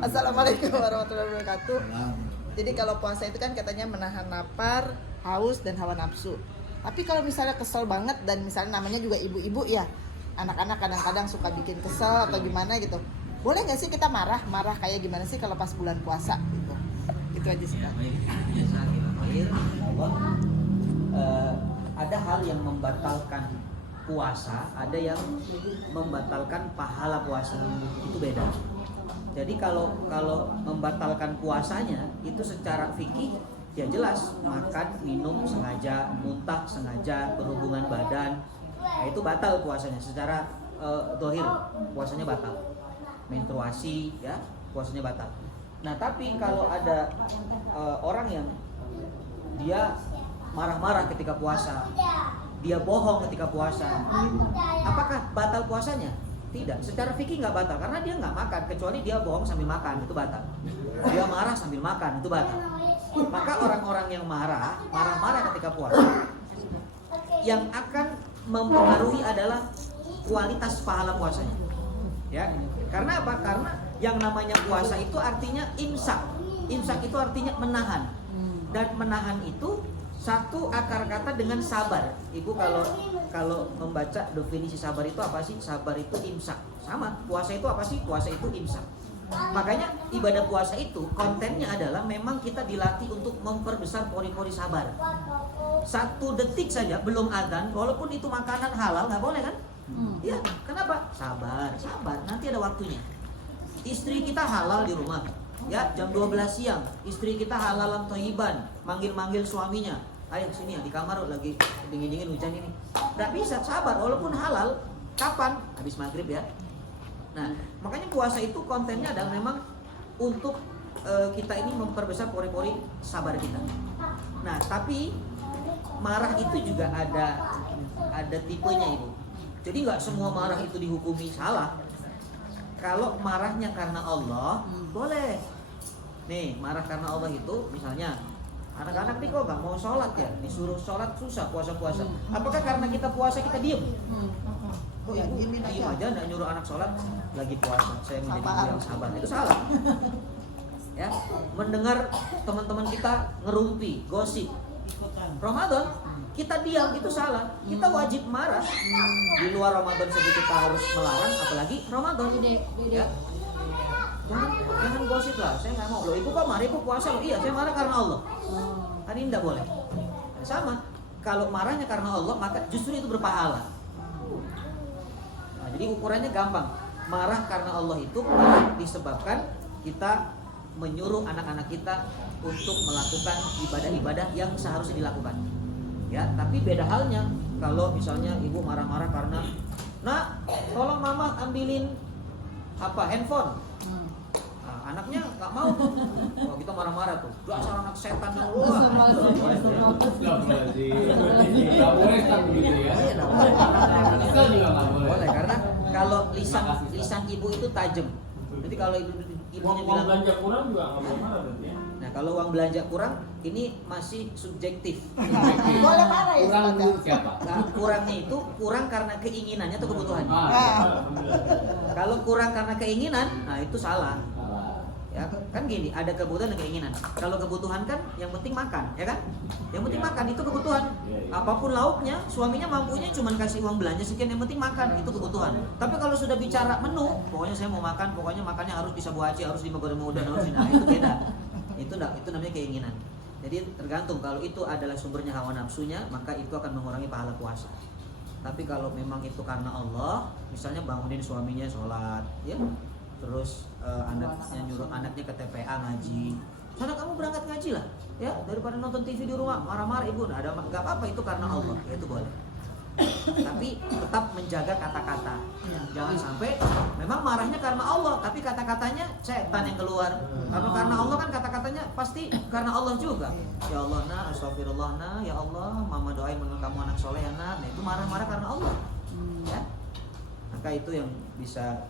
Assalamualaikum warahmatullahi wabarakatuh. Jadi kalau puasa itu kan katanya menahan lapar, haus, dan hawa nafsu. Tapi kalau misalnya kesel banget dan misalnya namanya juga ibu-ibu ya, anak-anak kadang-kadang suka bikin kesel atau gimana gitu. Boleh nggak sih kita marah kayak gimana sih kalau pas bulan puasa gitu? Itu aja sih Kak. Ada hal yang membatalkan puasa, ada yang membatalkan pahala puasa. Itu beda. Jadi kalau membatalkan puasanya itu secara fikih ya jelas, makan, minum sengaja, muntah sengaja, berhubungan badan, nah itu batal puasanya secara dohir, puasanya batal. Menstruasi ya, puasanya batal. Nah tapi kalau ada orang yang dia marah-marah ketika puasa, dia bohong ketika puasa, apakah batal puasanya? Tidak, secara fikih nggak batal karena dia nggak makan, kecuali dia bohong sambil makan, itu batal. Dia marah sambil makan, itu batal. Maka orang-orang yang marah ketika puasa, yang akan mempengaruhi adalah kualitas pahala puasanya. Ya, karena apa? Karena yang namanya puasa itu artinya imsak. Imsak itu artinya menahan. Dan menahan itu satu akar kata dengan sabar. Ibu kalau membaca definisi sabar itu apa sih? Sabar itu imsak. Sama, puasa itu apa sih? Puasa itu imsak. Makanya ibadah puasa itu kontennya adalah memang kita dilatih untuk memperbesar pori-pori sabar. 1 detik saja belum adzan, walaupun itu makanan halal nggak boleh kan? Iya, kenapa? Sabar, nanti ada waktunya. Istri kita halal di rumah. Ya, jam 12 siang, istri kita halalan thayyiban, manggil-manggil suaminya. Ayo sini ya, di kamar lagi dingin-dingin hujan ini. Nggak bisa, sabar, walaupun halal. Kapan? Habis maghrib ya. Nah, makanya puasa itu kontennya adalah memang untuk kita ini memperbesar pori-pori sabar kita. Nah, tapi marah itu juga ada tipenya Ibu. Jadi nggak semua marah itu dihukumi salah. Kalau marahnya karena Allah, boleh. Nih, marah karena Allah itu misalnya anak-anak nih kok nggak mau sholat ya, disuruh sholat susah puasa-puasa. Apakah karena kita puasa kita diem? Oh ibu diem aja nggak nyuruh anak sholat, lagi puasa. Saya menjadi ibu yang sabar. Itu salah. Ya, mendengar teman-teman kita ngerumpi, gosip. Ramadan kita diam itu salah. Kita wajib marah. Di luar Ramadan saja kita harus melarang, apalagi Ramadan. Ya. Jangan gosip lah, saya nggak mau. Loh ibu kok marah, ibu puasa loh. Iya, saya marah karena Allah. Hari ini tidak boleh. Sama, kalau marahnya karena Allah, maka justru itu berpahala. Nah, jadi ukurannya gampang. Marah karena Allah itu disebabkan kita menyuruh anak-anak kita untuk melakukan ibadah-ibadah yang seharusnya dilakukan. Ya, tapi beda halnya kalau misalnya ibu marah-marah karena, "Nak, tolong mama ambilin handphone." Anaknya nggak mau tuh. Wah, kita marah-marah tuh. Dasar anak setan yang boleh karena kalau lisan ibu itu tajam. Jadi kalau ibunya bilang belanja kurang juga nggak boleh marah berarti ya. Nah, kalau uang belanja kurang ini masih subjektif. Boleh marah ya? Kurang menurut siapa? Nah, kurangnya itu kurang karena keinginannya atau kebutuhannya. Kalau kurang karena keinginan, nah itu salah. Ya kan gini, ada kebutuhan dan keinginan. Kalau kebutuhan kan yang penting makan, ya kan? Yang penting makan itu kebutuhan. Apapun lauknya, suaminya mampunya cuma kasih uang belanja sekian, yang penting makan, itu kebutuhan. Tapi kalau sudah bicara menu, pokoknya saya mau makan, pokoknya makannya harus bisa buah aci, harus dimegoreng muda, harus nah itu beda. Itu namanya keinginan. Jadi tergantung, kalau itu adalah sumbernya hawa nafsunya, maka itu akan mengurangi pahala puasa. Tapi kalau memang itu karena Allah, misalnya bangunin suaminya sholat, ya, terus anaknya nyuruh anaknya ke TPA ngaji, sana kamu berangkat ngaji lah, ya, daripada nonton TV di rumah marah-marah ibu, nggak apa-apa itu karena Allah, ya itu boleh. Tapi tetap menjaga kata-kata, jangan sampai memang marahnya karena Allah, tapi kata-katanya setan yang keluar. Karena Allah kan kata-katanya pasti karena Allah juga. Ya Allah nah, astagfirullah nah, ya Allah, mama doain kamu anak soleh ya nah, itu marah-marah karena Allah, ya. Maka itu yang bisa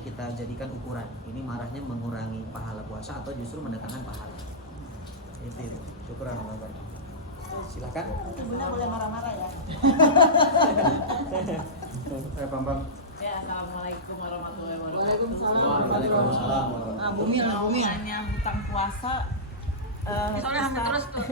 kita jadikan ukuran. Ini marahnya mengurangi pahala puasa atau justru mendatangkan pahala. Itu syukuran Allah. Silakan. Ibunya boleh marah-marah ya. Bambang, Ya, assalamualaikum warahmatullahi wabarakatuh. Waalaikumsalam. Waalaikumsalam. Ah, Bumi lah, Bumi. Hanya hutang puasa. terus tuh.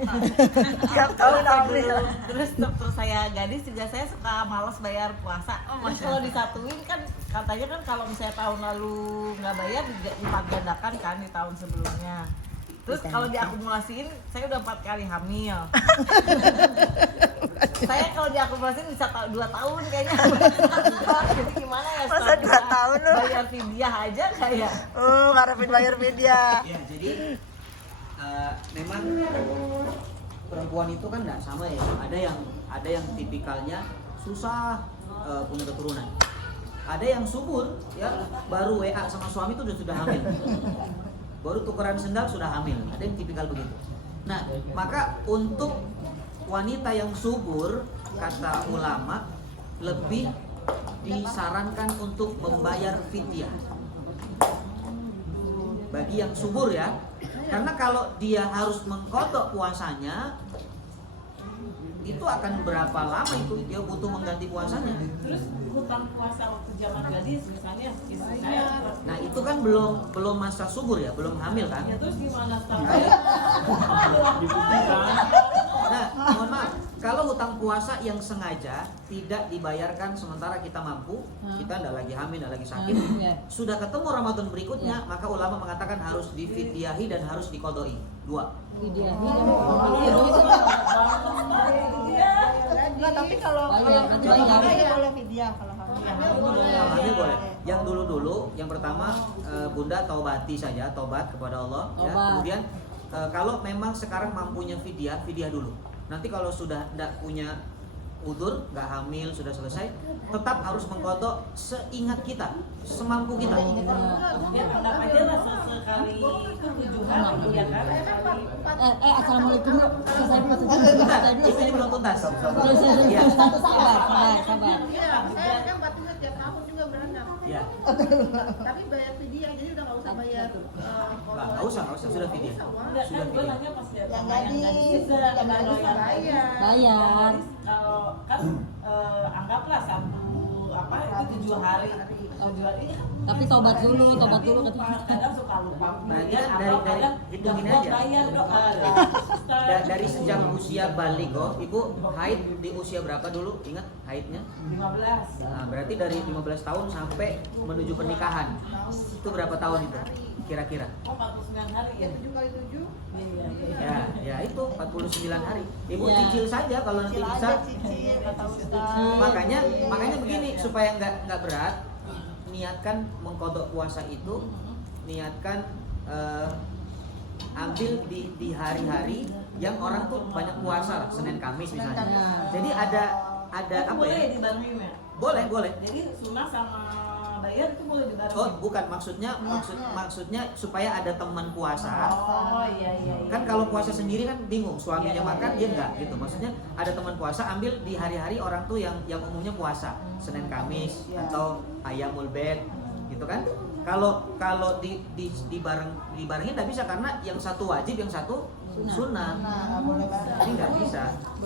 Tiap tahun dulu. Terus saya gadis juga saya suka malas bayar puasa. Terus Masya kalau disatuin kan katanya kan kalau misalnya tahun lalu nggak bayar lipat gandakan kan di tahun sebelumnya. Terus kalau diakumulasiin saya udah 4 kali hamil. Saya kalau diakumulasiin bisa 2 tahun kayaknya. Jadi gimana ya? Masa 2 tahun lu? Bayar fidyah aja kayak. Oh, ngarepin bayar media. Ya, jadi memang perempuan itu kan nggak sama ya. Ada yang tipikalnya susah punya keturunan. Ada yang subur ya, baru WA sama suami itu sudah hamil. Baru tukeran sendal sudah hamil. Ada yang tipikal begitu. Nah, maka untuk wanita yang subur, kata ulama, lebih disarankan untuk membayar fidyah. Bagi yang subur ya. Karena kalau dia harus mengkodok puasanya, itu akan berapa lama itu dia butuh mengganti puasanya. Terus hutang puasa waktu zaman gadis misalnya istri saya. Nah, itu kan belum masa subur ya, belum hamil kan? Ya terus gimana setelah Nah, mohon maaf, kalau hutang puasa yang sengaja tidak dibayarkan sementara kita mampu, kita tidak lagi hamil, tidak lagi sakit, sudah ketemu Ramadan berikutnya, maka ulama mengatakan harus difidyahi dan harus dikodoi. 2. Enggak, tapi kalau boleh video kalau Hamil boleh. Yang dulu-dulu, yang pertama Bunda taubati saja, tobat kepada Allah. Ya. Kemudian kalau memang sekarang mampunya fidyah dulu. Nanti kalau sudah tidak punya udur, nggak hamil, sudah selesai, tetap harus mengkodok seingat kita, semampu kita. Ya anggap aja lah sekali itu 7 hari ya kan sekali. Assalamualaikum. Saya belum Bentar, ini belum tuntas. Iya. sabar. Saya kan batinnya tiap tahun juga berenang. Ya. Tapi bayar fidyah, jadi udah nggak usah bayar. Nggak usah, sudah fidyah. Enggak Sudah kan gue fidyah. nanya pas lihat Yang sama gadis, yang gadis yang bayar. Bayar. kalau kan anggaplah apa itu 7 hari. 7 hari ini kan Tapi tobat dulu kadang suka lupa. Berarti kan Atau dari kadang hitung ini gua aja. bayar dong. Dari sejak usia baligho, Ibu haid di usia berapa dulu? Ingat haidnya? 15. Nah, berarti dari 15 tahun sampai menuju pernikahan. Itu berapa tahun itu? Kira-kira? Oh 49 hari ya. 7 kali 7. Iya. Ya itu 49 hari. Ibu Ya. cicil saja kalau nanti bisa. cicil kata Ustaz. Makanya begini supaya nggak berat, niatkan mengkodok puasa itu, niatkan ambil di hari-hari yang orang tuh banyak puasa, Senin Kamis misalnya. Jadi ada apa boleh ya? dibarengin ya? Boleh. Jadi sunnah sama bayar itu boleh dibarengin. Oh, bukan maksudnya supaya ada teman puasa. Oh iya. Kan kalau puasa sendiri kan bingung, suaminya Iya, makan iya, dia iya. enggak gitu. Maksudnya ada teman puasa, ambil di hari-hari orang tuh yang umumnya puasa, Senin Kamis atau Ayamul Bed gitu kan. Kalau dibarengin enggak bisa karena yang satu wajib, yang satu sunnah. Nah, nggak boleh bareng. Jadi enggak bisa.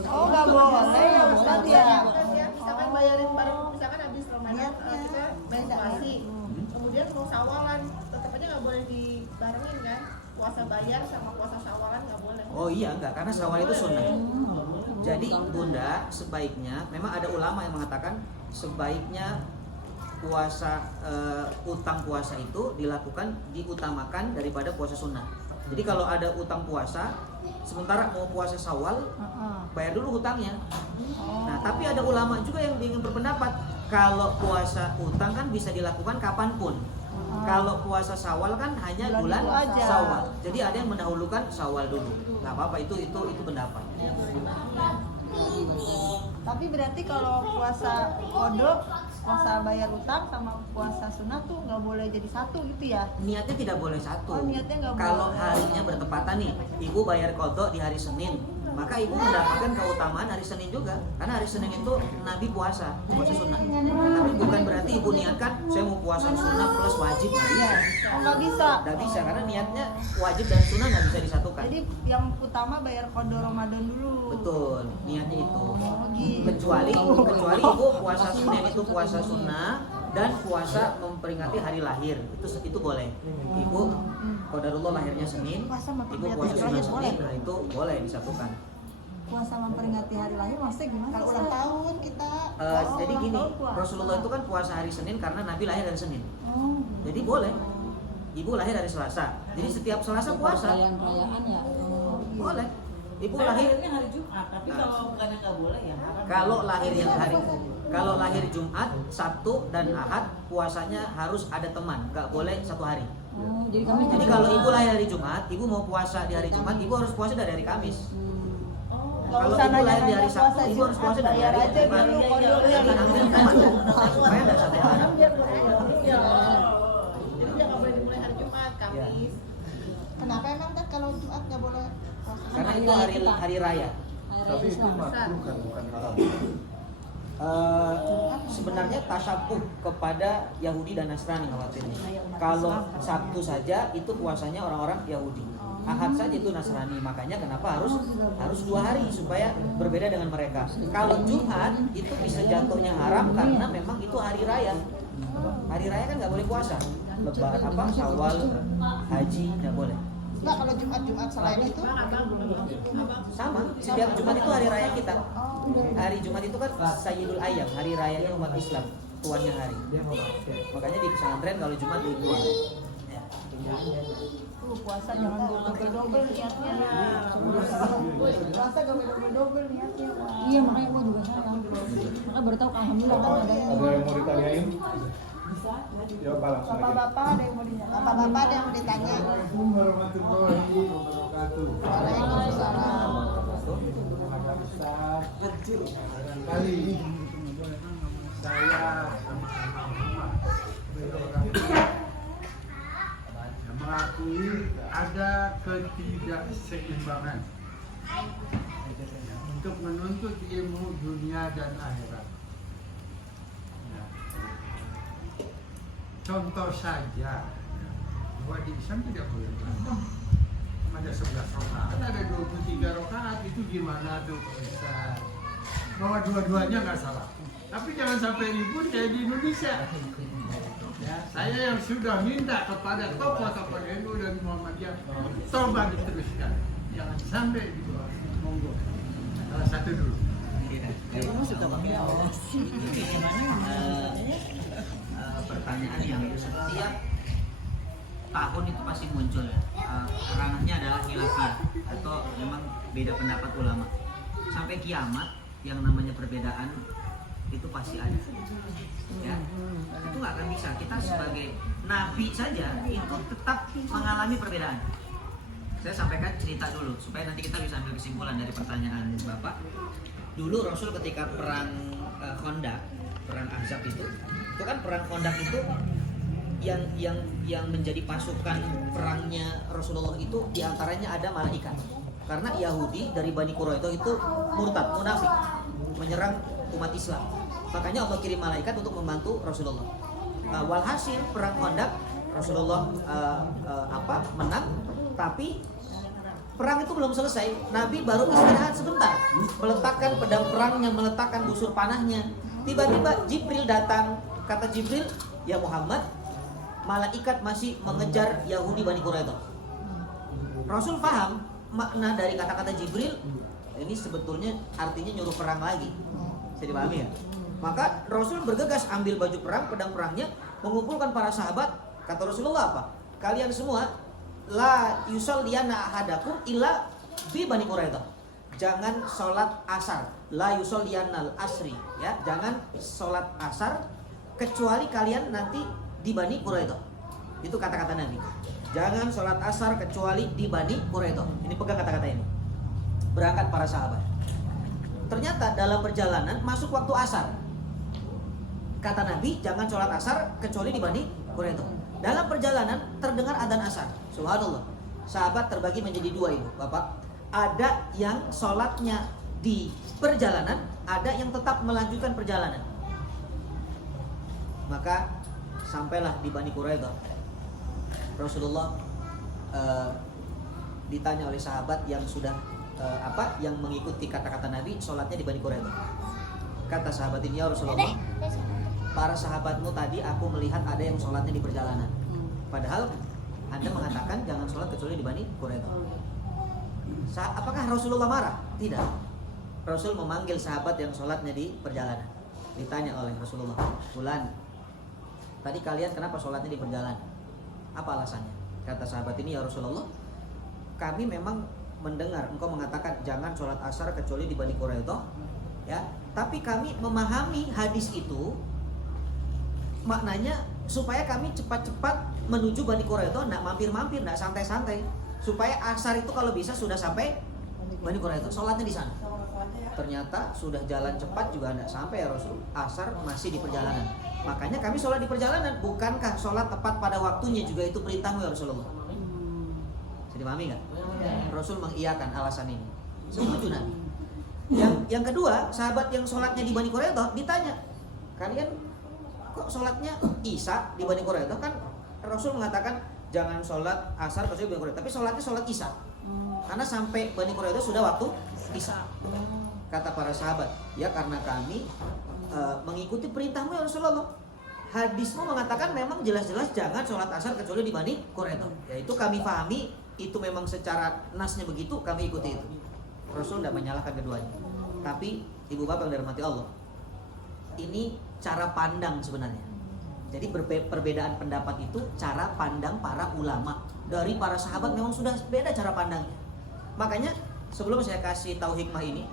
Oh, nggak boleh ya Ustaz ya. Misalkan bayarin bareng, misalkan habis Ramadan Niatnya kita menstruasi, kemudian mau sawalan, tetap aja nggak boleh dibarengin kan? Puasa bayar sama puasa sawalan nggak boleh. Oh iya enggak, karena syawal itu sunnah. Jadi Bunda sebaiknya, memang ada ulama yang mengatakan sebaiknya puasa utang puasa itu diutamakan daripada puasa sunnah. Jadi kalau ada utang puasa, sementara mau puasa Syawal, bayar dulu hutangnya. Nah, tapi ada ulama juga yang ingin berpendapat kalau puasa utang kan bisa dilakukan kapanpun. Kalau puasa Syawal kan hanya bulan itu aja. Syawal. Jadi ada yang mendahulukan Syawal dulu. Nggak apa-apa, itu pendapat. Tapi berarti kalau puasa kodok, puasa bayar utang sama puasa sunnah tuh nggak boleh jadi satu gitu ya? Niatnya tidak boleh satu. Oh, niatnya nggak Kalau boleh. harinya bertepatan nih, ibu bayar kodok di hari Senin, maka ibu mendapatkan keutamaan hari Senin juga. Karena hari Senin itu Nabi puasa sunnah. Tapi bukan berarti ibu niatkan saya mau puasa sunnah plus wajib, nggak bisa. Oh, nggak bisa. Nggak bisa karena niatnya wajib dan sunnah nggak bisa disatukan. Jadi yang utama bayar kodok Ramadan dulu. Betul, niatnya itu. Oh, gitu. Kecuali ibu puasa Senin itu puasa sunnah, dan puasa memperingati hari lahir itu boleh. Ibu qadarullah lahirnya Senin, Puasa ibu memperingati puasa hari sunnah lahir boleh? Senin, nah itu boleh disatukan. Puasa memperingati hari lahir maksudnya gimana? Kalau ulang tahun kita Jadi ulang gini, tahun puasa. Rasulullah itu kan puasa hari Senin karena Nabi lahir hari Senin. Oh, Jadi boleh. Ibu lahir hari Selasa, jadi setiap Selasa puasa perayaan ya. Oh, iya. boleh. Ibu Saya lahir lahirnya hari Jumat, tapi Nah. kalau bukannya nggak boleh ya haram. kalau lahir Jumat, Sabtu dan Ahad puasanya harus ada teman, nggak boleh satu hari. Oh, jadi kami Jadi kalau ibu lahir hari Jumat, ibu mau puasa di hari Jumat, ibu harus puasa dari hari Kamis. Kalau ibu lahir di hari Sabtu, ibu harus puasa dari hari Jumat. Jadi ambil teman supaya ada satu hari. Jadi dia nggak boleh dimulai hari Jumat, Kamis. kenapa emang kan kalau Jumat nggak boleh puasa? Karena itu hari raya. Tapi itu bukan haram. Sebenarnya tasyabuh kepada Yahudi dan Nasrani khawatirnya. Kalau Sabtu saja itu puasanya orang-orang Yahudi, Ahad saja itu Nasrani. Makanya kenapa harus 2 hari supaya berbeda dengan mereka. Kalau Jumat itu bisa jatuhnya haram karena memang itu hari raya. Hari raya kan nggak boleh puasa. Lebaran apa? Syawal, haji nggak boleh. Enggak, kalau Jumat selain itu Sama, setiap Jumat itu hari raya kita. Hari Jumat itu kan Sayyidul Ayyam, hari rayanya umat Islam, tuannya hari. Makanya di pesantren kalau Jumat itu puasa jangan double niatnya. puasa double niatnya. Iya, makanya gua juga sama. Makanya baru tahu alhamdulillah kan ada yang Ada yang mau ditanyain? Ya, langsung aja. Bapak-bapak ada yang mau ditanya? Bapak-bapak ada yang mau ditanya? Assalamualaikum warahmatullahi wabarakatuh. Waalaikumsalam. Ada besar kecil. Barangkali saya mengakui ada ketidakseimbangan untuk menuntut ilmu dunia dan akhirat. Ya. Contoh saja, bahwa di Islam tidak boleh berantem. Ada 11 rakaat, ada 23 rakaat, itu gimana tuh Pak Ustaz? Bahwa dua-duanya nggak salah. Tapi jangan sampai ribut kayak di Indonesia. Ya, saya yang sudah minta kepada tokoh-tokoh NU dan Muhammadiyah, coba diteruskan. Jangan sampai dibawa. Monggo. Salah satu dulu. Pertanyaan yang setiap tahun itu pasti muncul ya. Ranahnya adalah khilafiyah atau memang beda pendapat ulama. Sampai kiamat yang namanya perbedaan itu pasti ada. Ya, itu nggak akan bisa. Kita sebagai nabi saja itu tetap mengalami perbedaan. Saya sampaikan cerita dulu supaya nanti kita bisa ambil kesimpulan dari pertanyaan Bapak. Dulu Rasul ketika perang Khandaq, perang Ahzab itu kan perang Khandaq itu yang menjadi pasukan perangnya Rasulullah itu diantaranya ada malaikat. Karena Yahudi dari Bani Quraidah itu murtad, munafik, menyerang umat Islam. Makanya Allah kirim malaikat untuk membantu Rasulullah. Walhasil perang Khandaq Rasulullah menang, tapi perang itu belum selesai. Nabi baru istirahat sebentar, meletakkan pedang perangnya, meletakkan busur panahnya. Tiba-tiba Jibril datang. Kata Jibril, "Ya Muhammad, malaikat masih mengejar Yahudi Bani Quraidah." Rasul paham makna dari kata-kata Jibril. Ini sebetulnya artinya nyuruh perang lagi. Bisa dipahami ya? Maka Rasul bergegas ambil baju perang, pedang perangnya, mengumpulkan para sahabat. Kata Rasulullah apa? Kalian semua la yusalliyana ahadakum illa fi Bani Quraidah. Jangan sholat asar. La yusalliyanal asri, ya. Jangan sholat asar kecuali kalian nanti di Bani Quraidah. Itu kata-kata Nabi. Jangan sholat asar kecuali di Bani Quraidah. Ini pegang kata-kata ini. Berangkat para sahabat. Ternyata dalam perjalanan masuk waktu asar. Kata Nabi, jangan sholat asar kecuali di Bani Quraidah. Dalam perjalanan terdengar adzan asar. Subhanallah. Sahabat terbagi menjadi dua, Ibu, Bapak. Ada yang sholatnya di perjalanan, ada yang tetap melanjutkan perjalanan. Maka sampailah di Bani Quraidah. Rasulullah ditanya oleh sahabat yang sudah yang mengikuti kata-kata Nabi, sholatnya di Bani Quraidah. Kata sahabat ini, "Ya Rasulullah, para sahabatmu tadi aku melihat ada yang sholatnya di perjalanan. Padahal Anda mengatakan jangan sholat kecuali di Bani Quraidah. Apakah Rasulullah marah? Tidak. Rasul memanggil sahabat yang sholatnya di perjalanan. Ditanya oleh Rasulullah, "Fulan, tadi kalian kenapa sholatnya di perjalanan? Apa alasannya?" Kata sahabat ini, "Ya Rasulullah, kami memang mendengar engkau mengatakan jangan sholat asar kecuali di Bani Quraidah, ya. Tapi kami memahami hadis itu maknanya supaya kami cepat-cepat menuju Bani Quraidah, nggak mampir-mampir, nggak santai-santai, supaya asar itu kalau bisa sudah sampai Bani Quraidah, sholatnya di sana." Ternyata sudah jalan cepat juga nggak sampai ya Rasul, asar masih di perjalanan. Makanya kami sholat di perjalanan. Bukankah sholat tepat pada waktunya juga itu perintahmu ya Rasulullah? Bisa dipahami nggak? Rasul mengiyakan alasan ini. Setuju Nabi. Yang kedua, sahabat yang sholatnya di Bani Quraidah ditanya, "Kalian kok sholatnya Isya di Bani Quraidah?" Kan Rasul mengatakan jangan sholat asar kecuali di Bani Quraidah, tapi sholatnya sholat Isya. Karena sampai Bani Quraidah sudah waktu Isya. Kata para sahabat, "Ya karena kami mengikuti perintahmu ya Rasulullah. Hadismu mengatakan memang jelas-jelas jangan sholat asar kecuali di Bani Quraidah. Yaitu kami pahami itu memang secara nasnya begitu, kami ikuti itu." Rasul tidak menyalahkan keduanya. Tapi ibu bapak yang dirahmati Allah, ini cara pandang sebenarnya. Jadi perbedaan pendapat itu cara pandang para ulama. Dari para sahabat memang sudah beda cara pandangnya. Makanya sebelum saya kasih tahu hikmah ini,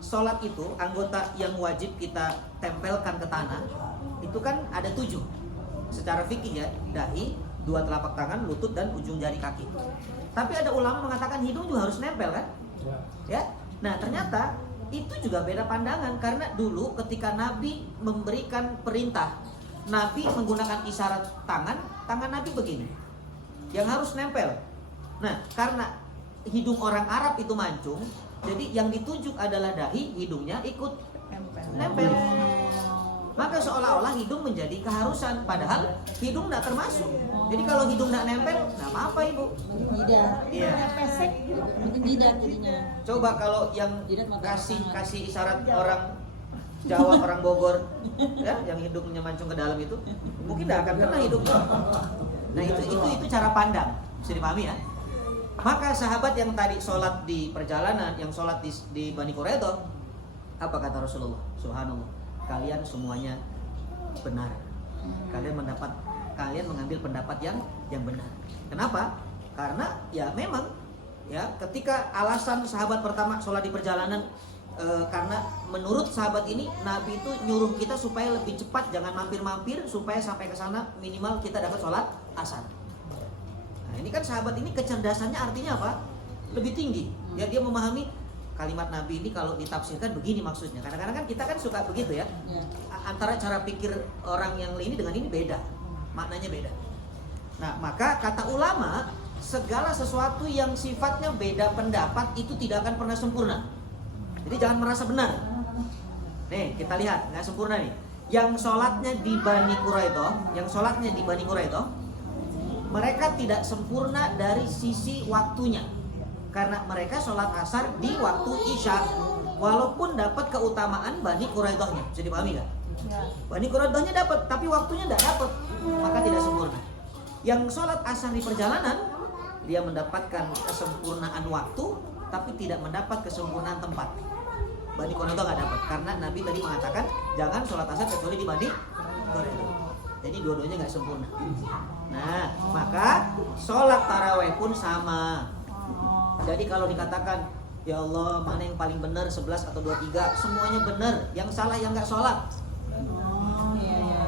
sholat itu anggota yang wajib kita tempelkan ke tanah itu kan ada 7 secara fikih ya, dahi, 2 telapak tangan, lutut dan ujung jari kaki. Tapi ada ulama mengatakan hidung juga harus nempel kan? Ya. Nah ternyata itu juga beda pandangan, karena dulu ketika Nabi memberikan perintah, Nabi menggunakan isyarat tangan Nabi begini, yang harus nempel. Nah karena hidung orang Arab itu mancung, jadi yang ditunjuk adalah dahi, hidungnya ikut nempel. Maka seolah-olah hidung menjadi keharusan, padahal hidung tidak termasuk. Jadi kalau hidung tidak nempel, nggak apa-apa ibu. Jidat. Iya. Pesek. Bikin jidat jadinya. Coba kalau yang Jidat mata kasih isyarat orang Jawa, orang Bogor, ya, yang hidungnya mancung ke dalam itu, mungkin tidak akan kena hidungnya. Nah itu cara pandang, bisa dipahami ya. Maka sahabat yang tadi sholat di perjalanan, yang sholat di Bani Quraidah, apa kata Rasulullah? Subhanallah, kalian semuanya benar. Kalian mengambil pendapat yang benar. Kenapa? Karena ya memang ya ketika alasan sahabat pertama sholat di perjalanan, karena menurut sahabat ini Nabi itu nyuruh kita supaya lebih cepat, jangan mampir-mampir, supaya sampai ke sana minimal kita dapat sholat asar. Nah ini kan sahabat ini kecerdasannya artinya apa? Lebih tinggi. Ya dia memahami kalimat Nabi ini kalau ditafsirkan begini maksudnya. Kadang-kadang kan kita kan suka begitu ya. Antara cara pikir orang yang ini dengan ini beda, maknanya beda. Nah maka kata ulama, segala sesuatu yang sifatnya beda pendapat itu tidak akan pernah sempurna. Jadi jangan merasa benar. Nih kita lihat nggak sempurna nih. Yang sholatnya di Bani Quraidah, mereka tidak sempurna dari sisi waktunya, karena mereka sholat asar di waktu Isya, walaupun dapat keutamaan Bani Quraidahnya. Bisa dipahami nggak? Bani Quraidahnya dapat, tapi waktunya tidak dapat, maka tidak sempurna. Yang sholat asar di perjalanan, dia mendapatkan kesempurnaan waktu, tapi tidak mendapat kesempurnaan tempat. Bani Quraidah nggak dapat, karena Nabi tadi mengatakan jangan sholat asar kecuali di Bani Quraidah. Jadi dua-duanya nggak sempurna. Nah, maka sholat taraweh pun sama. Jadi kalau dikatakan, ya Allah mana yang paling benar 11 atau 23, semuanya benar. Yang salah yang nggak sholat.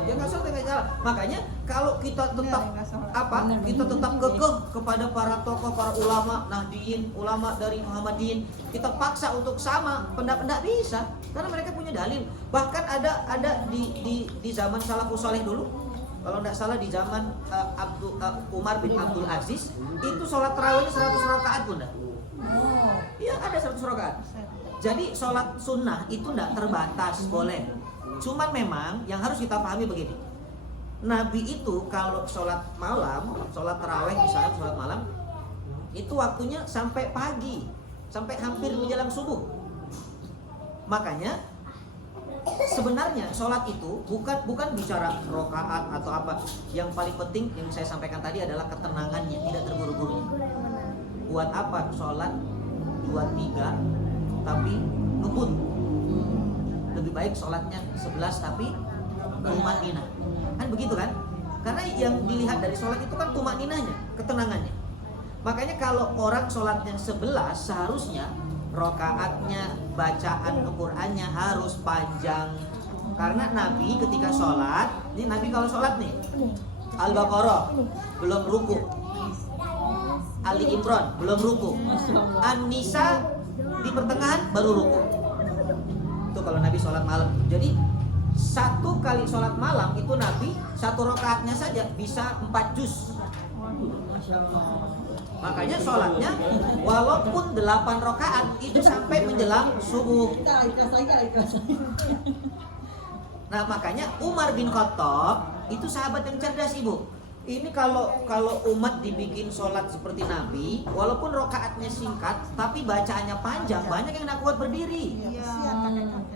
Yang nggak sholat yang nggak salah. Makanya kalau kita tetap kita tetap kekeh kepada para tokoh, para ulama Nahdiyin, ulama dari Muhammadiyin, kita paksa untuk sama pendapat, nggak bisa, karena mereka punya dalil. Bahkan ada di zaman salafus saleh dulu, kalau tidak salah di zaman Umar bin Abdul Aziz, itu sholat tarawihnya 100 rakaat bunda. Iya ada 100 rakaat. Jadi sholat sunnah itu tidak terbatas, boleh. Cuman memang yang harus kita pahami begini, Nabi itu kalau sholat malam, sholat tarawih misalnya sholat malam, itu waktunya sampai pagi, sampai hampir menjelang subuh. Makanya sebenarnya sholat itu bukan bicara rokaat atau apa. Yang paling penting yang saya sampaikan tadi adalah ketenangannya, tidak terburu-buru. Buat apa sholat 2-3 tapi ngebut? Lebih baik sholatnya 11 tapi tumaninah. Kan begitu kan? Karena yang dilihat dari sholat itu kan tumaninahnya, ketenangannya. Makanya kalau orang sholatnya 11 seharusnya rokaatnya, bacaan Al-Qur'annya harus panjang. Karena Nabi ketika sholat, ini Nabi kalau sholat nih, Al-Baqarah belum ruku, Ali Imran belum ruku, An-Nisa di pertengahan baru ruku. Itu kalau Nabi sholat malam. Jadi satu kali sholat malam itu Nabi satu rokaatnya saja bisa 4 juz. Makanya sholatnya walaupun 8 rokaat itu sampai menjelang subuh. Nah makanya Umar bin Khattab itu sahabat yang cerdas ibu. Ini kalau umat dibikin sholat seperti Nabi, walaupun rokaatnya singkat, tapi bacaannya panjang, banyak yang nggak kuat berdiri.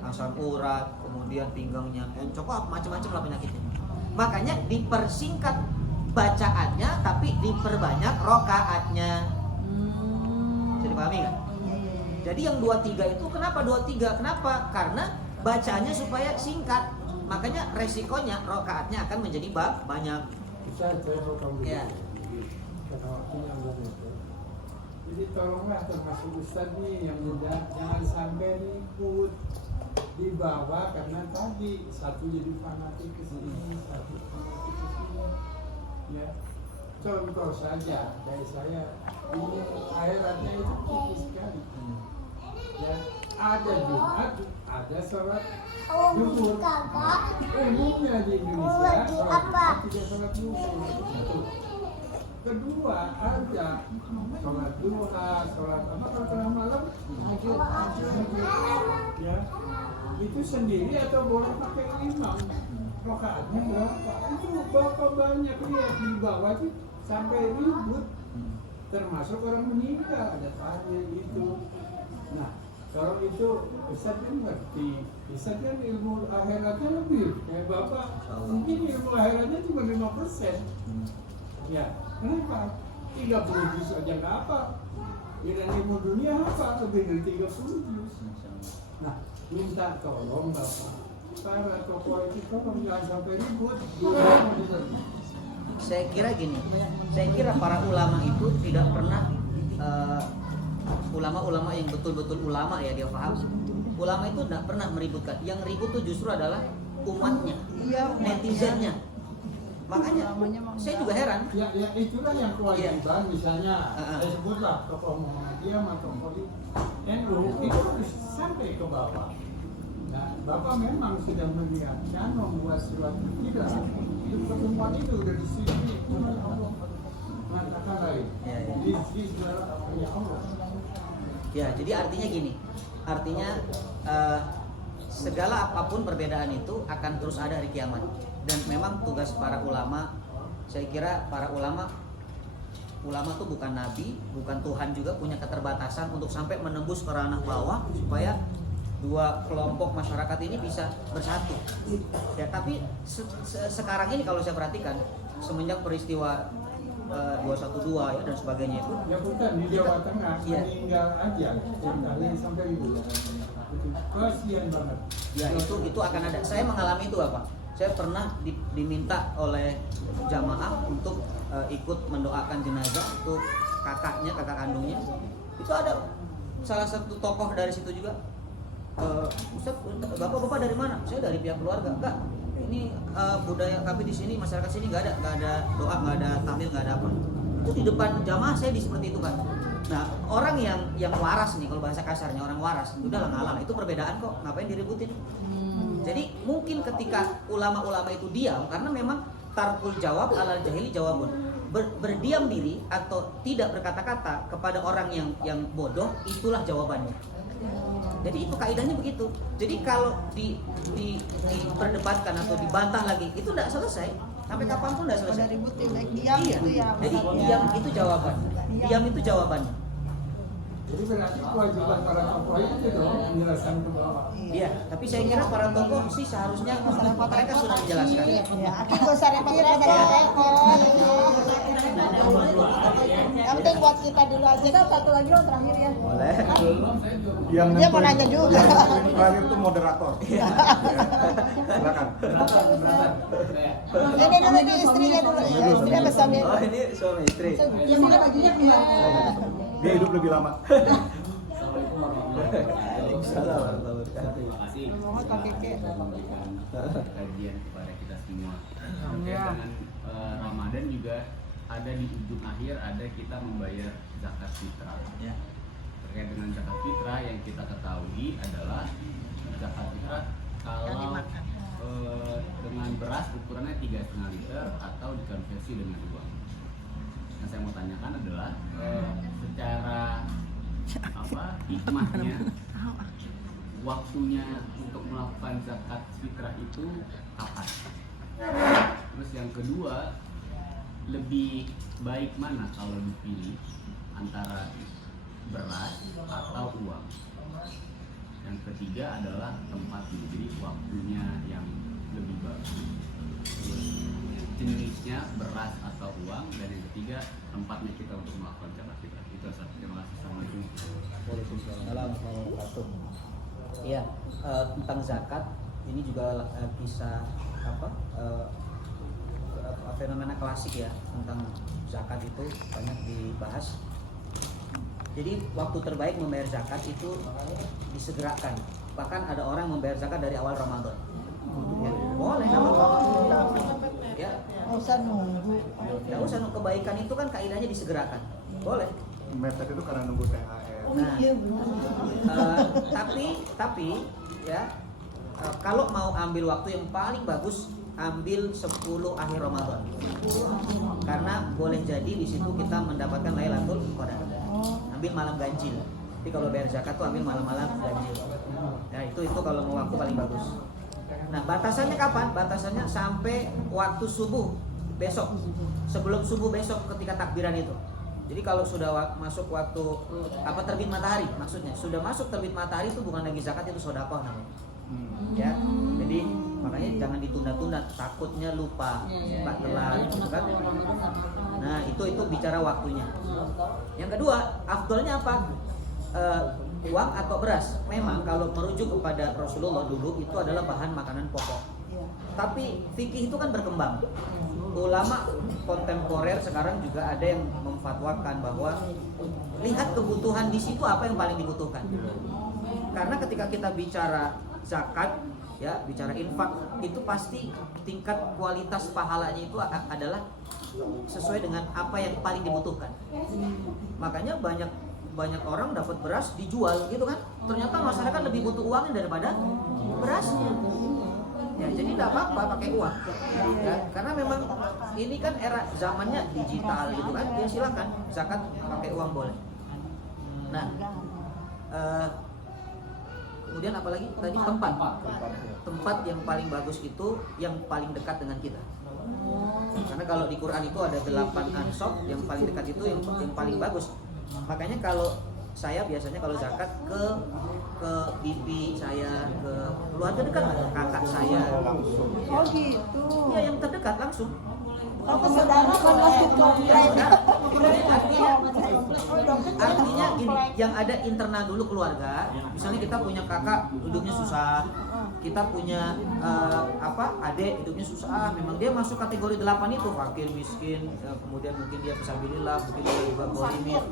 Asam urat, kemudian pinggangnya encok, macam-macam lah penyakitnya. Makanya dipersingkat bacaannya, tapi diperbanyak rokaatnya. Jadi pahami nggak? Jadi yang 2-3 itu kenapa 2-3? Kenapa? Karena bacaannya supaya singkat. Makanya resikonya rokaatnya akan menjadi banyak. Saya mau kamu Ya. karena waktunya udah mepet. Jadi tolonglah termasuk Ustaz nih yang muda, jangan sampai ribut di bawah karena tadi satu jadi fanatik ke sini, satu fanatik ke sini. Ya, contoh saja dari saya ini akhiratnya itu tipis sekali. Ya, ada Jumat, ada sholat Zuhur. Umumnya di Indonesia sholat tidak sholat Zuhur. Kedua ada sholat duha, sholat apa kalau tengah malam tahajud. Ya, itu sendiri atau boleh pakai imam? Rokaatnya berapa? Itu bapak banyak lihat di bawah itu sampai ribut. Termasuk orang meninggal ada tanya itu. Nah, kalau itu Ustaz kan ngerti, Ustaz kan ilmu akhiratnya lebih kayak bapak. Mungkin ilmu akhiratnya cuma 5%. Ya, kenapa? 30 juz aja nggak apa. Dengan ilmu dunia apa? Lebih dari 30 juz. Nah, minta tolong bapak, para tokoh itu tolong jangan sampai ribut. Saya kira gini, saya kira para ulama itu tidak pernah ulama-ulama yang betul-betul ulama ya dia paham. Ulama itu tidak pernah meributkan. Yang ribut itu justru adalah umatnya, netizennya. Makanya saya juga heran. Ya itulah yang kewajiban. Misalnya saya sebutlah tokoh Muhammadiyah atau NU itu harus sampai ke bawah. Nah, Bapak memang sudah menyiapkan membuat surat tidak. Itu pertemuan itu udah di sini. Mengatakan lain. Di ya Allah. Ya, jadi artinya gini. Artinya segala apapun perbedaan itu akan terus ada hari kiamat. Dan memang tugas para ulama, saya kira para ulama tuh bukan nabi, bukan Tuhan juga, punya keterbatasan untuk sampai menembus ke ranah bawah supaya dua kelompok masyarakat ini bisa bersatu. Ya, tapi sekarang ini kalau saya perhatikan semenjak peristiwa 212 ya dan sebagainya itu. Ya bukan di Jawa Tengah Iya. meninggal aja kalian sampai ribu. Kasihan banget. Ya itu akan ada. Saya mengalami itu Bapak. Saya pernah diminta oleh jamaah untuk ikut mendoakan jenazah untuk kakak kandungnya. Itu ada salah satu tokoh dari situ juga. Ustaz, bapak dari mana? Saya dari pihak keluarga. Enggak. Ini budaya kami di sini, masyarakat sini nggak ada doa, nggak ada tahlil, nggak ada apa. Itu di depan jamaah saya seperti itu kan. Nah orang yang waras nih, kalau bahasa kasarnya orang waras, udahlah ngalah. Itu perbedaan kok, ngapain diributin? Jadi mungkin ketika ulama-ulama itu diam, karena memang tarkul jawab alal jahili jawabun. Berdiam diri atau tidak berkata-kata kepada orang yang bodoh, itulah jawabannya. Jadi itu kaidahnya begitu. Jadi kalau diperdebatkan atau dibantah lagi, itu tidak selesai. Sampai kapanpun tidak selesai. Pada ributin, diam Iya. itu ya. Jadi diam itu jawaban. Diam itu jawabannya. Jadi berarti kewajiban para tokoh itu dong menjelaskan ke bawah. Iya, tapi saya kira para tokoh sih seharusnya mereka sudah menjelaskan. Ya, aku gak usah repot-repot repot. Yang penting buat kita dulu aja. Kita satu lagi dong terakhir ya. Boleh. Yang Dia mau nanya juga. terakhir itu moderator. Silakan. Ini dulu nih istrinya dulu ya. Istrinya sama suami. Oh, ini suami istri. Yang mana bajunya enggak? Dia hidup lebih lama. Assalamualaikum. Terima kasih Mohon Pak Keke. memberikan kajian kepada kita semua. Terkait dengan Ramadan juga ada di ujung akhir ada kita membayar zakat fitrah. Ya. Terkait dengan zakat fitrah yang kita ketahui adalah zakat fitrah kalau dengan beras ukurannya 3,5 liter atau dikonversi dengan uang. Yang saya mau tanyakan adalah secara hikmahnya waktunya untuk melakukan zakat fitrah itu kapan? Terus yang kedua, lebih baik mana kalau dipilih antara beras atau uang? Yang ketiga adalah tempatnya, jadi waktunya yang lebih bagus. Terus jenisnya beras atau uang, dan yang ketiga tempatnya kita untuk melakukan zakat fitrah. Itu saja. Terima kasih. Assalamualaikum. Waalaikumsalam warahmatullahi wabarakatuh. Iya, tentang zakat ini juga kisah fenomena klasik ya, tentang zakat itu banyak dibahas. Jadi waktu terbaik membayar zakat itu disegerakan. Bahkan ada orang membayar zakat dari awal Ramadan. Ya, boleh, nggak apa-apa. Ya, Nggak usah nunggu. nggak usah, kebaikan itu kan kaidahnya disegerakan. Boleh. Mepet itu karena nunggu THR. Nah, tapi ya kalau mau ambil waktu yang paling bagus, ambil 10 akhir Ramadan. Karena boleh jadi di situ kita mendapatkan Lailatul Qadar. Ambil malam ganjil. Jadi kalau bayar zakat tuh ambil malam-malam ganjil. Nah, itu kalau mau waktu paling bagus. Nah, batasannya kapan? Batasannya sampai waktu subuh besok. Sebelum subuh besok ketika takbiran itu. Jadi kalau sudah masuk waktu terbit matahari, maksudnya sudah masuk terbit matahari itu bukan lagi zakat, itu sedekah namanya. Ya, jadi makanya jangan ditunda-tunda, takutnya lupa, telat, gitu kan? Nah itu bicara waktunya. Yang kedua, afdolnya apa? Uang atau beras. Memang kalau merujuk kepada Rasulullah dulu itu adalah bahan makanan pokok. Tapi fikih itu kan berkembang. Ulama kontemporer sekarang juga ada yang memfatwakan bahwa lihat kebutuhan di situ apa yang paling dibutuhkan. Karena ketika kita bicara zakat, ya bicara infak, itu pasti tingkat kualitas pahalanya itu adalah sesuai dengan apa yang paling dibutuhkan. Makanya banyak orang dapat beras dijual gitu kan. Ternyata masyarakat lebih butuh uangnya daripada berasnya. Ya, jadi tidak apa-apa pakai uang. Ya, karena memang ini kan era zamannya digital gitu kan. Ya silakan zakat pakai uang boleh. Nah, kemudian apalagi tadi tempat yang paling bagus itu yang paling dekat dengan kita. Karena kalau di Quran itu ada 8 ansop, yang paling dekat itu yang paling bagus. Makanya kalau saya biasanya kalau zakat ke bibi saya, ke keluarga dekat, kakak saya. Oh gitu. Ya yang terdekat langsung. Kalau ke saudara kan masuk komplek. Artinya gini, yang ada internal dulu keluarga. Misalnya kita punya kakak hidupnya susah, kita punya adik hidupnya susah, memang dia masuk kategori 8 itu, fakir, miskin, kemudian mungkin dia fisabilillah, mungkin dia juga golimir,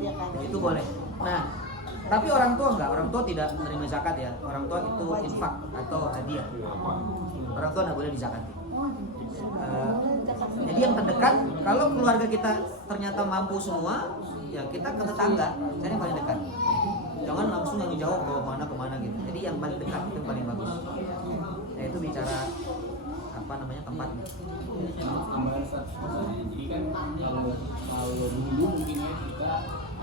itu boleh. Nah, tapi orang tua enggak, orang tua tidak menerima zakat ya, orang tua itu infak atau hadiah, orang tua nggak boleh dizakati. Jadi yang terdekat, kalau keluarga kita ternyata mampu semua, ya kita ke tetangga, cari yang paling dekat. Jangan langsung yang jauh ke mana gitu. Jadi yang paling dekat itu yang paling bagus. Ya itu bicara tempatnya. Tambahan jadi kan kalau dulu mungkin ya kita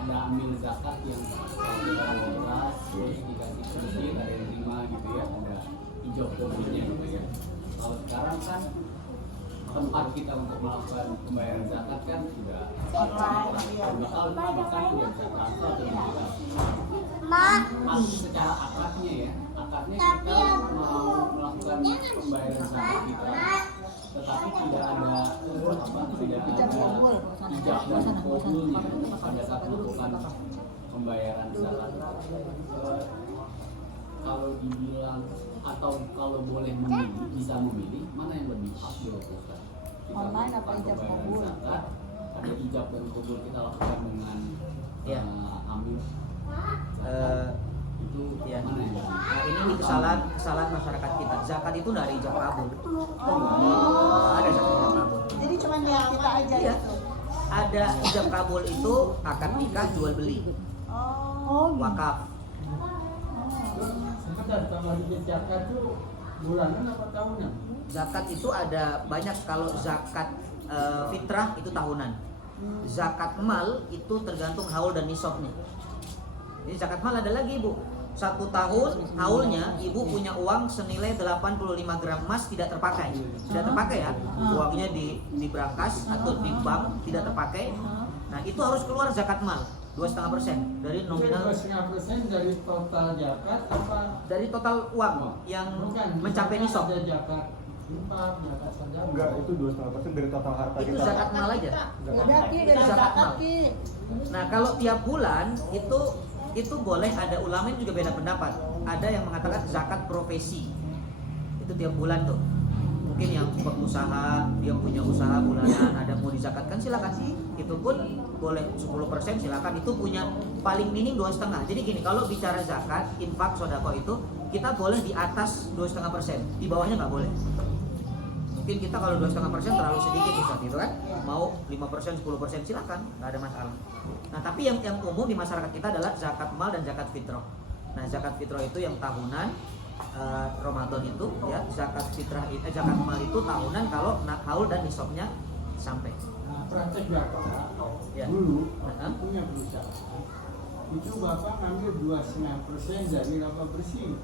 ada ambil zakat yang kita beras terus dikasih sedikit, ada yang terima gitu ya, ada hijau kopinya gitu ya. Kalau sekarang kan tempat kita untuk melakukan pembayaran zakat kan sudah online, bahkan sudah bisa transfer atau digital. secara akadnya ya, akadnya kita mau melakukan pembayaran zakat fitrah, tetapi tidak ada ijab dan kabulnya pada saat melakukan pembayaran zakat. Kalau dibilang atau kalau boleh memilih, bisa memilih mana yang lebih afdol Ustaz? Kita Online apa ijab pembayaran kabul? zakat, ada ijab dan kabul kita lakukan dengan Ya. amil. Itu ya. Mana yang lebih? Nah, ini kesalahan masyarakat kita. Zakat itu dari ijab kabul. Nggak ada zakat ijab kabul. Jadi cuma niat kita aja Iya. itu. Ada ijab kabul itu akad nikah jual beli, Oh, wakaf. Sebentar, kalau di zakat itu bulanan apa tahunan? Zakat itu ada banyak. Kalau zakat fitrah itu tahunan. Zakat mal itu tergantung haul dan nisabnya. Jadi zakat mal ada lagi, Bu. 1 tahun haulnya ibu punya uang senilai 85 gram emas tidak terpakai. Tidak terpakai ya. Uangnya di brankas atau di bank tidak terpakai. Nah, itu harus keluar zakat mal 2,5% dari nominal 2,5% dari total zakat apa? dari total uang yang Bukan, mencapai nisab. ada zakat infak, zakat sedekah. Enggak, itu 2,5% dari total harta Itu kita. zakat mal aja. udah Ki dari Zakat zakat mal. Ki. Nah, kalau tiap bulan itu boleh, ada ulama yang juga beda pendapat. Ada yang mengatakan zakat profesi. Itu tiap bulan tuh. Mungkin yang pengusaha, dia punya usaha bulanan, ada mau dizakatkan silakan. Itu pun boleh 10% silakan. Itu punya paling minim 2,5. Jadi gini, kalau bicara zakat, infak, sodako itu kita boleh di atas 2,5%. Di bawahnya nggak boleh. Mungkin kita kalau 2,5% terlalu sedikit Ustaz, gitu kan? Mau 5%, 10% silakan, nggak ada masalah. Nah, tapi yang umum di masyarakat kita adalah zakat mal dan zakat fitrah. Nah, zakat fitrah itu yang tahunan, Ramadan itu ya, zakat fitrah zakat mal itu tahunan kalau haul dan nisabnya sampai. Nah, praktek Bapak Ya. dulu Heeh. punya perusahaan. Itu Bapak ngambil 2,5% dari laba bersih,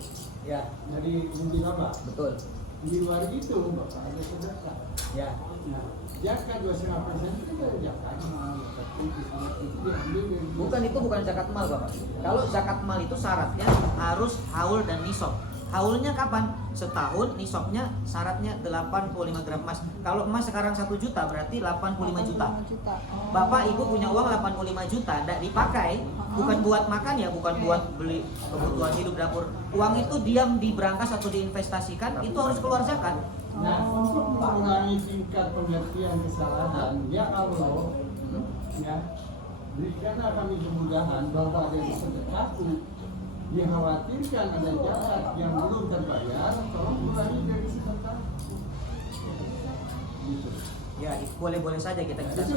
Ya, dari inti laba. betul. Di luar itu Bapak ada sedekah. Ya. Nah, zakat 2,5% itu dari zakat mal, itu diambil dari Bukan, itu bukan zakat mal, Bapak. Kalau zakat mal itu syaratnya harus haul dan nisab. Haulnya kapan? Setahun, nisabnya syaratnya 85 gram emas. Kalau emas sekarang 1 juta berarti 85 juta. Bapak Ibu punya uang 85 juta, tidak dipakai, bukan buat makan ya, bukan buat beli kebutuhan hidup dapur. Uang itu diam di brankas atau diinvestasikan, itu harus keluar zakat. Nah, untuk mengurangi tingkat pengertian kesalahan, ya Allah, ya, berikanlah kami kemudahan bahwa ada yang sedekahku, dikhawatirkan ada zakat yang belum terbayar, tolong kurangi dari sedekahku. Gitu. Ya, boleh-boleh saja kita bisa. Itu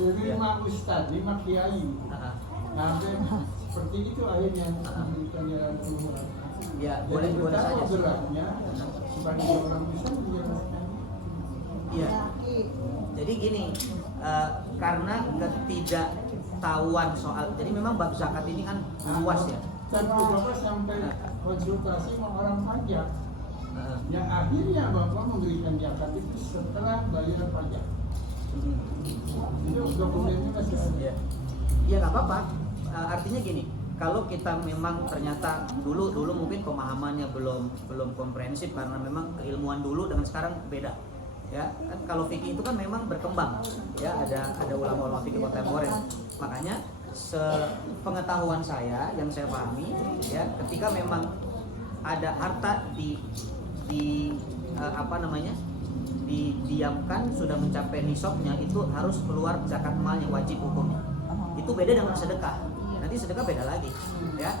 Ya. 5 ustadz, 5 kiai. Ah, Sampai seperti itu akhirnya memberikan jalan keluar. Ya, Jadi boleh-boleh betapa saja. beratnya sebagai seorang muslim menjelaskan. Iya. Jadi gini, karena ketidaktahuan soal, jadi memang bab zakat ini kan luas ya. Sampai Bapak sampai konsultasi sama orang pajak. Heeh. Yang akhirnya Bapak memberikan zakat itu setelah bayar pajak. Itu dokumennya masih ada. Ya, ya nggak apa-apa. Artinya gini, kalau kita memang ternyata dulu mungkin pemahamannya belum komprehensif karena memang keilmuan dulu dengan sekarang beda. Ya, kan kalau fikih itu kan memang berkembang. Ya, ada ulama-ulama fikih kontemporer. Makanya sepengetahuan saya yang saya pahami ya, ketika memang ada harta didiamkan sudah mencapai nisabnya, itu harus keluar zakat malnya, wajib hukumnya. Itu beda dengan sedekah. Nanti sedekah beda lagi ya.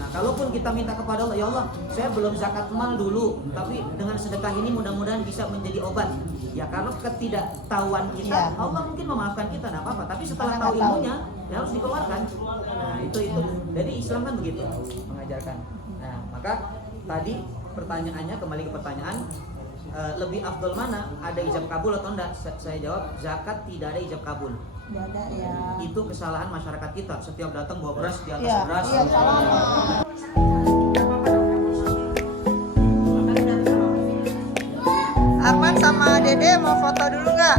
Nah, kalaupun kita minta kepada Allah, ya Allah, saya belum zakat mal dulu, tapi dengan sedekah ini mudah-mudahan bisa menjadi obat. Ya, karena ketidaktahuan kita, Iya. Allah mungkin memaafkan kita, tidak apa-apa. Tapi setelah tahu ilmunya, ya harus dikeluarkan. Nah, itu. Jadi Islam kan begitu mengajarkan. Nah, maka tadi pertanyaannya, kembali ke pertanyaan, lebih afdol mana? Ada ijab kabul atau enggak? Saya jawab, zakat tidak ada ijab kabul. Nggak ada ya. Itu kesalahan masyarakat kita. Setiap datang bawa beras di atas Iya, beras. iya, salah. Arman sama Dede mau foto dulu nggak?